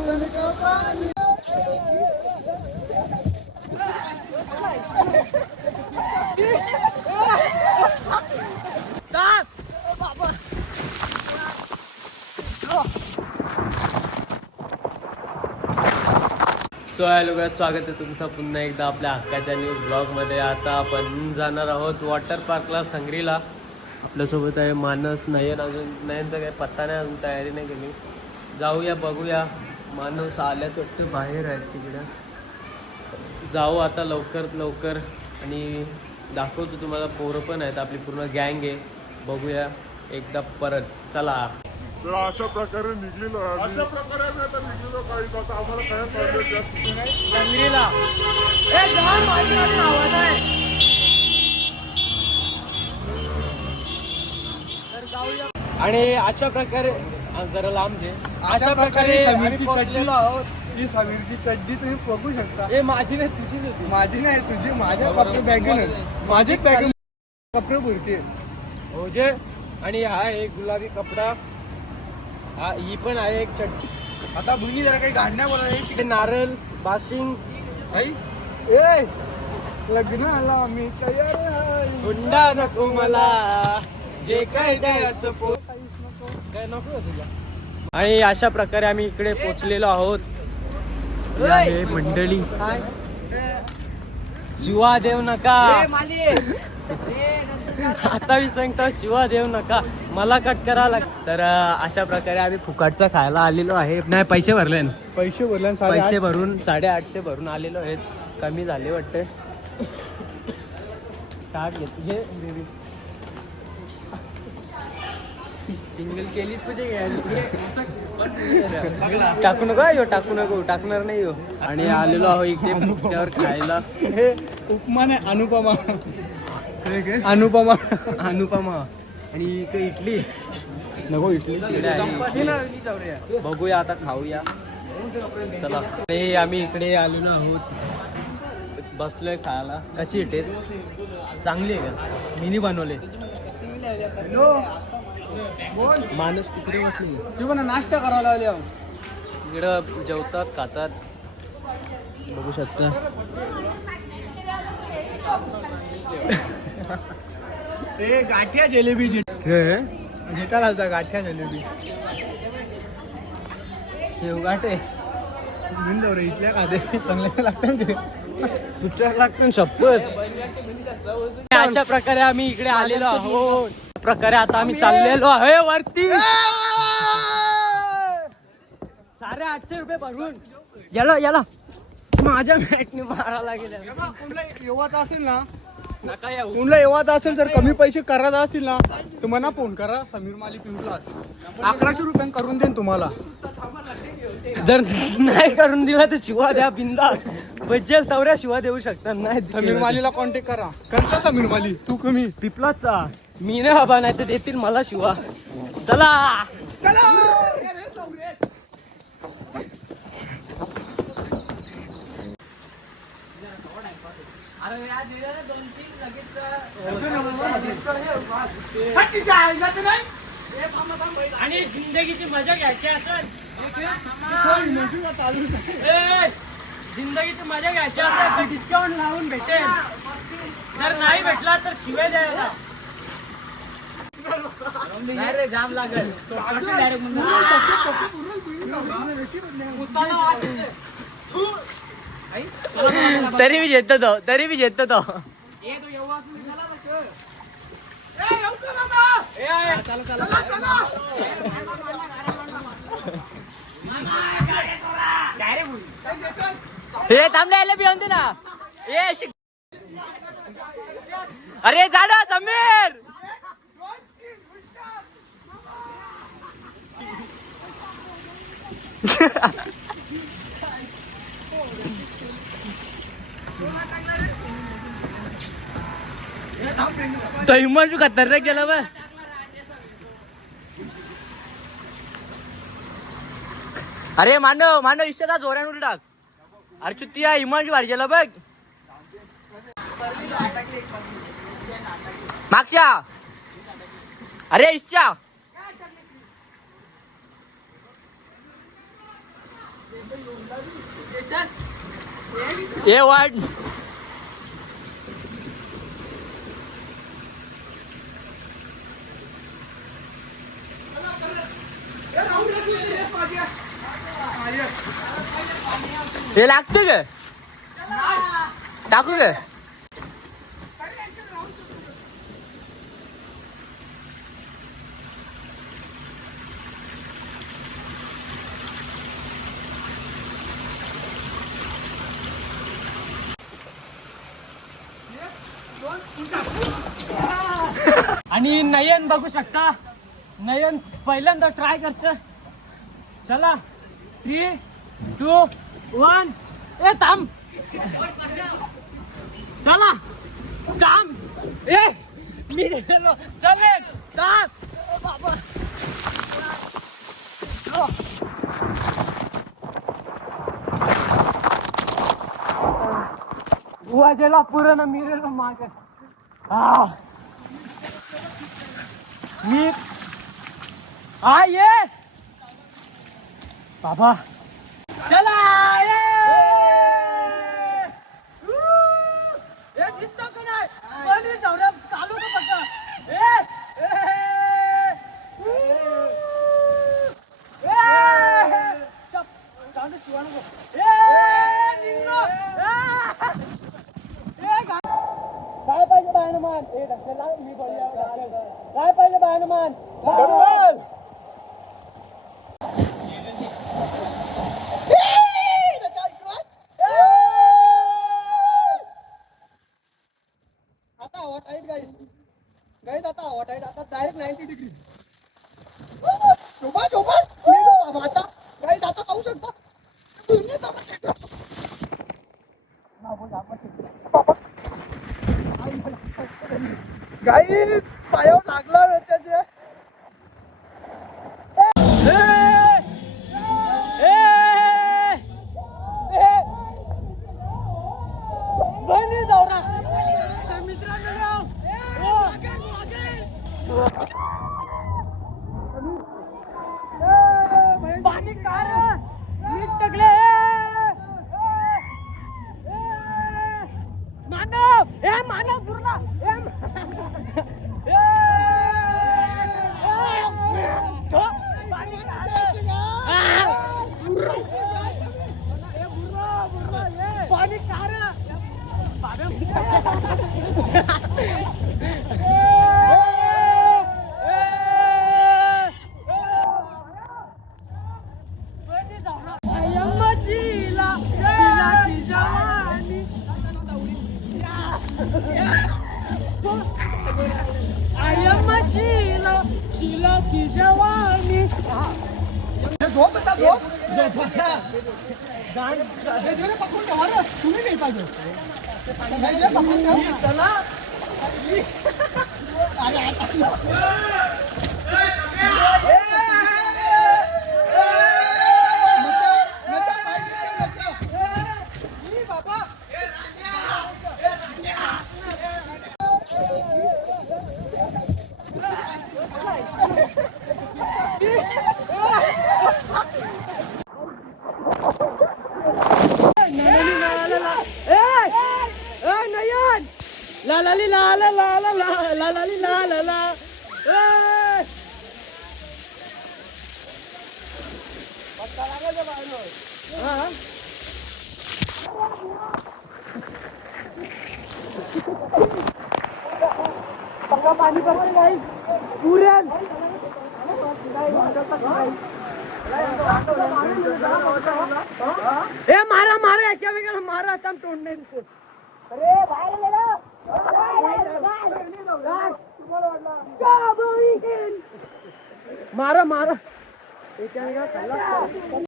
So hello स्वागत आहे तुमचं पुन्हा एकदा आपल्या हक्काच्या न्यू ब्लॉगमध्ये आता आपण जाणार आहोत वॉटर पार्कला संग्रीला. आपल्यासोबत आहे मानस नयन अजून नयनचा काही पत्ता नाही अजून तयारी नाही केली. जाऊया बघूया. मानस आल्यात वाटतं बाहेर आहेत तिकडं. जाऊ आता लवकर लवकर. आणि दाखवतो तुम्हाला पोरं पण आहेत. आपली पूर्ण गँग आहे. बघूया एकदा परत. चला. तर अशा प्रकारे निघलेलो आहे अशा प्रकारे आम्ही आता निघलेलो काही आता आम्हाला काय कळलं जास्त संग्रीला आवाज आहे. आणि अशा प्रकारे जरा लांबचे अशा प्रकारे आम्ही समीरची पोहोचलेलो चड्डी आहोत. ही समीरची चड्डी तुम्ही बघू शकता. हे माझी नाही तुझीच होती. माझी नाही तुझी माझ्या कपडे बॅग माझे बॅग कपडे भरते हो जे. आणि हा एक गुलाबी कपडा. हा ही पण आहे एक चड्डी. आता भुनी जरा काही गाडण्या बोला इकडे नारळ बाशिंग. आई. ए! लग्न आला आम्ही तयार आहे. हुंडा नको मला. जे काय द्यायचं पो- आणि अशा प्रकारे आम्ही इकडे पोचलेलो आहोत. ही आहे मंडळी. शिवा देव नका आता मी सांगतो शिवा देव नका. मला कट करा लाग. तर अशा प्रकारे आम्ही फुकटचा खायला आलेलो आहे. नाही पैसे भरले ना. पैसे भरले पैसे भरून साडेआठशे भरून आलेलो आहेत. कमी झाले वाटते ताट सिंगल केलीच पाहिजे टाकू नको यो टाकू नको टाकणार नाही यो. आणि आलेलो आहो इकडे फुकट्यावर खायला. हे उपमा नाही अनुपमा. अनुपमा. अनुपमा. आणि इकडे इडली. नको आहे. बघूया आता खाऊया. चला. आम्ही इकडे आलेलो आहोत. बसलोय खायला. कशी टेस्ट चांगली आहे का? मिनी बनवले. माणूस तिकडे बसली. तू नाश्ता करावा लागले इकडं जेवतात खातात. बघू शकता. ए गाठ्या जिलेबी जेटा घालता गाठ्या जिलेबी. शेवगाटे घेऊन जाऊ रे इथल्या खाते चांगल्या लागतात ते. तुझ्या लागतो शपथ. अशा प्रकारे आम्ही इकडे आलेलो आहोत. प्रकारे आता आम्ही चाललेलो आहे वरती. साडे आठशे रुपये भरून. याला याला. माझ्या मॅटने मारा लागेल कोणला येवाचा असेल ना नका येऊ. कोणला येवाचा असेल जर कमी पैसे करायचे असतील ना तर मला फोन करा. समीर माली पिंपला अकराशे रुपयांनी करून देईन तुम्हाला. जर नाही करून दिला तर शिवा द्या बिंदा बज्जल चौऱ्या शिवा देऊ शकतात. नाही समीर मालीला कॉन्टॅक्ट करा. करता समीर माली तू कमी. पिपलाचा मी नाही बाबा नाही तर देतील मला शिवा. चला. आणि जिंदगीची मजा घ्यायची असेल. ए, जिंदगीची मजा घ्यायची असेल तर डिस्काउंट लावून भेटेल. जर नाही भेटला तर शिवाय द्यायला. नाही रे जाम लागेल. तरी मी घेतो तो तरी मी घेतो तो. हे थांबले बी आणते ना. ए अरे जाडा समीर. तो हिमांशू खतरनाक गेला बा अरे मांडव मांडव इष्ट का जोरान टाक? अरे चुत्तिया हिमांशू भारी गेला बघ. मागच्या. अरे इच्छा ए वाट हे लागतं का टाकू का आणि नयन बघू शकता. नयन पहिल्यांदा ट्राय करत. चला. थ्री टू वन ए थांब. चला. थांब. ए मी गेलो. चल बाबा वाजेला पुरण मिरेल माग. हा मी आ ये बाबा चला ये हे दिसतं का नाही पोलीस जाऊया चालू का फक्त ए ए ए चप जाऊ नको ए निघलो आ! ए गा- काय पाहिजे बायनमान ए काय पाहिजे बायनमान आता हवा टाईट गाईड गाईड आता हवा टाईट आता डायरेक्ट नाईन्टी डिग्री झोपा झोपा मी बाबा आता गाईड आता खाऊ शकता तुम्ही जाऊ शकता. गाईड पायावर लागला त्याचे बहिणी जाऊरा पाणी कार मीठ टाकले मानव हे मानव दुर्ला हे पाणी पाणी कार झोप आता झोप झोप बसा हे जरा पकडून ठेवा तुम्ही नाही पाहिजे पकडून ठेवा. चला अरे आता नचा, नचा, पाय तिकडे नचा. ई बाबा La ला li la la la la la la la li la la la. पाणी पडते नाही पुरेल ए मारा मारा एका वेगळा मारा आता तोंड नाही दिसत मारा मारा.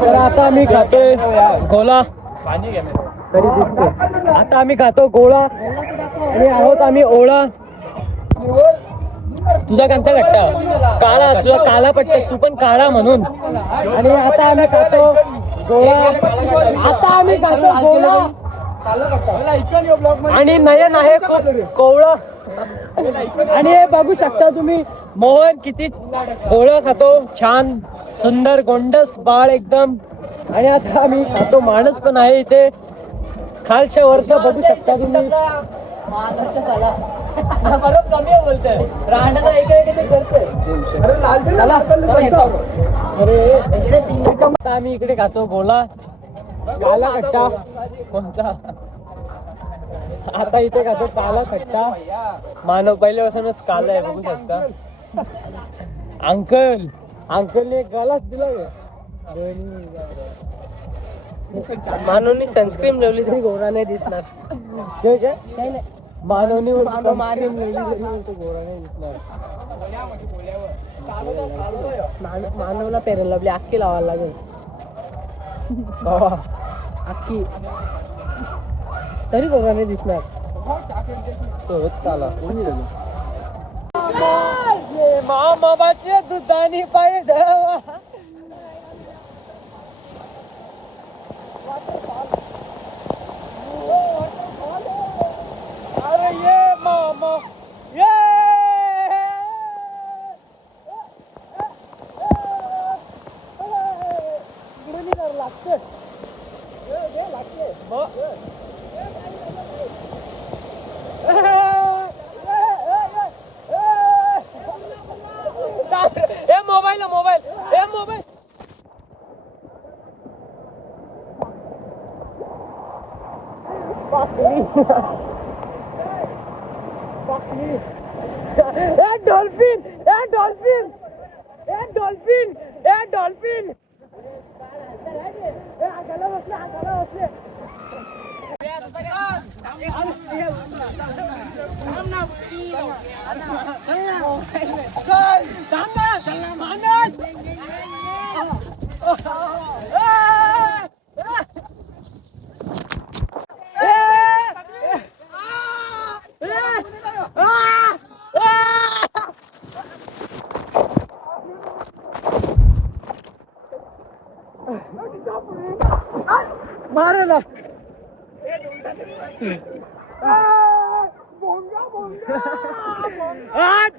तर आता आम्ही खातोय गोला. तरी दिसतो आता आम्ही खातो गोळा. आणि आहोत आम्ही ओळा. तुझा कांचा घट्टा. काळा तुझा काला पट्ट तू पण काळा म्हणून. आणि आता आम्ही खातो गोळा. आता आम्ही खातो गोळा. आणि नयन आहे खूप कोवळं. आणि हे बघू शकता तुम्ही मोहन किती कोवळं खातो छान सुंदर गोंडस बाळ एकदम. आणि आता आम्ही खातो माणूस पण आहे इथे. खालच्या वर्ष बघू शकता तुम्ही. बरोबर कमी बोलतोय. राहण्याचा एक एक करतोय. अरे आम्ही इकडे खातो गोला काला खट्टा कोणचा आता इथे खातो काला खट्टा मानव पहिल्यापासूनच काला आहे बघू शकता. अंकल अंकलने गालाच दिला मानवनी सनस्क्रीन लावली तरी गोरा नाही दिसणार. काय? काय मानवनी सनस्क्रीन लावली तरी तो गोरा नाही दिसणार. मान- मानवला पेरायला आपली अक्की लावायला लागेल. अक्की तरी कोणाने दिसणार. मामाचे दुधानी पाय अरे ये मामा ये ए मोबाईल मोबाईल ए मोबाईल ए डॉल्फिन ए डॉल्फिन ए डॉल्फिन ए डॉल्फिन ए आगाला बसले आगाला बसले मारायला Hadi.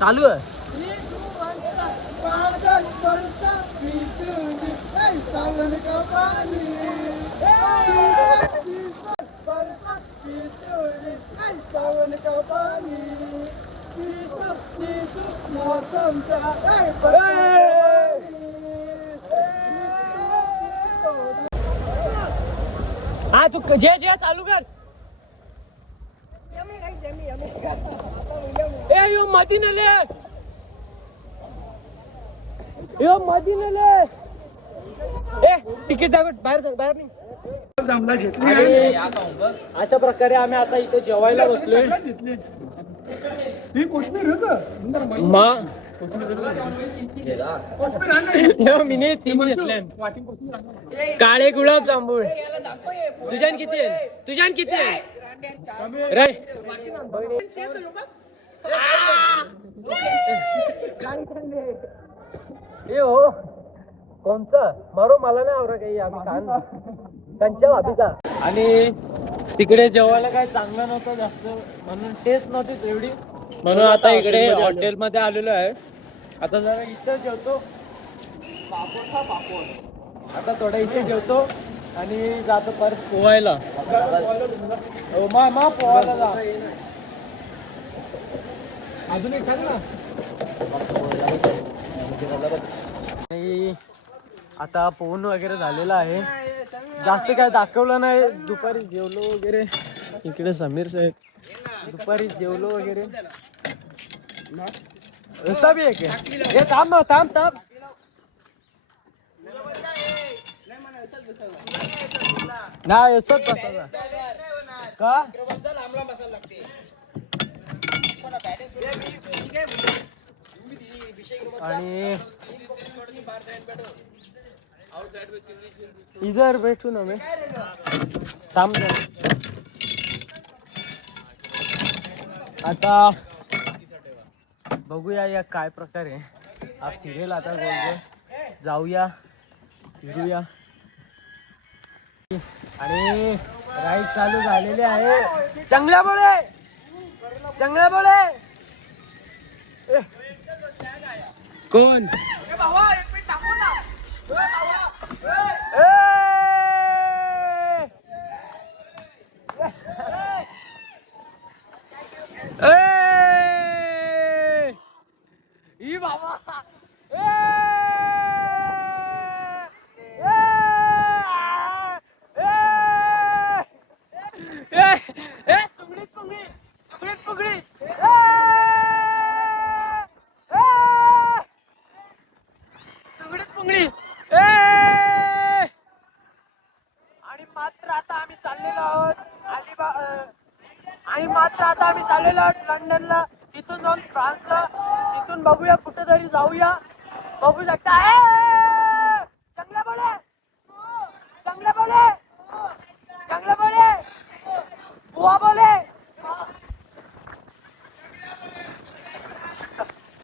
चालू आहे. हा तू जे जे चालू कर. ए यो मधी नेले यो मधी नेले ए तिकीट बाहेर जा बाहेर नाही घेतली अशा प्रकारे आम्ही आता इथे जेवायला बसलोय. घेतली ही कोशमीर का? मा. यो मिनी तीन घेतले. काळे गुलाब जांभूळ. तुझ्यान किती आहे? तुझ्यान किती ए हो. मारो मला नाही आवरा काही. आम्ही खान त्यांच्या भाभीचा आणि तिकडे जेवायला काय चांगलं नव्हतं जास्त. म्हणून टेस्ट नव्हती तेवढी. म्हणून आता इकडे हॉटेलमध्ये आलेलो आहे. आता जरा इथं जेवतो. आता थोडं इथे जेवतो. आणि जातो परत पोहायला. हो, मा मा पोहायला जा. अजून एक सांग ना. आता पोहून वगैरे झालेलं आहे. जास्त काय दाखवलं नाही. दुपारी जेवलो वगैरे. इकडे समीर साहेब. दुपारी जेवलो वगैरे. सब एक हे थांब थांब थांब. नाही असत बसायचं. का? आणि इधर भेटू ना मी। थांब आता बघूया या काय प्रकार. आहे हा फिरेल आता बोलतो जाऊया फिरूया. आणि राईड चालू झालेली आहे. चांगल्या बोळे! चांगल्या बोळे! कोण ए! ए! ई बाबा ए! ए! ए! ए! सुगडीत पुगडी सुगडीत पुगडी ए! ए! सुगडीत ए! आणि मात्र आता आम्ही चाललेलो आहोत अलिबा आणि मात्र आता आम्ही चाललेलो आहोत लंडनला. तिथून जाऊन फ्रान्सला. तिथून बघूया कुठेतरी जाऊया. बघू शकता.